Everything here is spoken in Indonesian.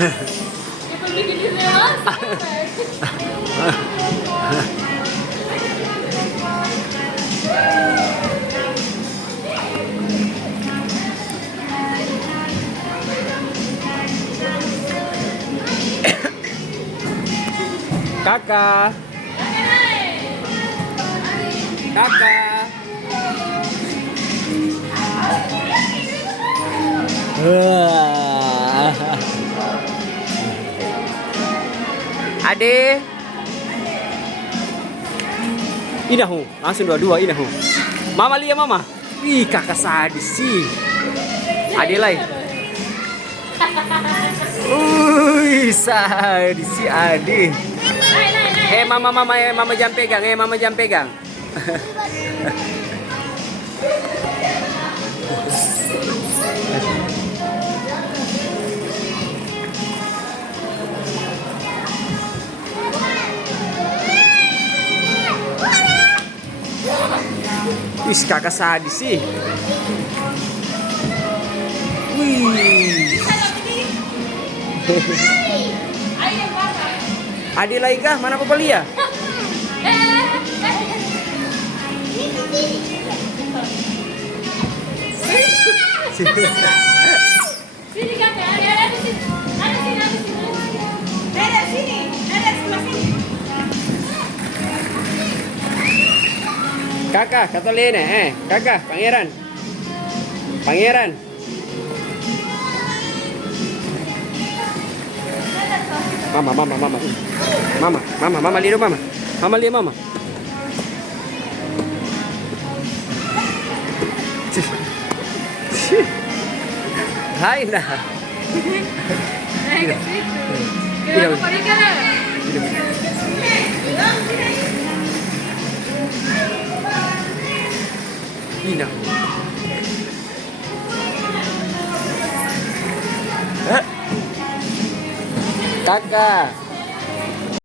Kakak. Kakak. Ade. Inahu, langsung dua-dua inahu. Mama lihat mama. Ih, kakak sadis sih. Ade lai. Sadis si Ade. Mama jangan pegang. Mama jangan pegang. Wih, kakak sadis sih. Wih. Ade lagi kah? Mana Papa Lia? Sini kakak, ada sini. Ada sini. Ada sebelah sini. Kakak, kata Lena, kakak, pangeran. Pangeran. Mama lihat mama. Mama lihat mama. Hai nah. Naik ke situ. Gimana pergi kan? Ina. Kakak.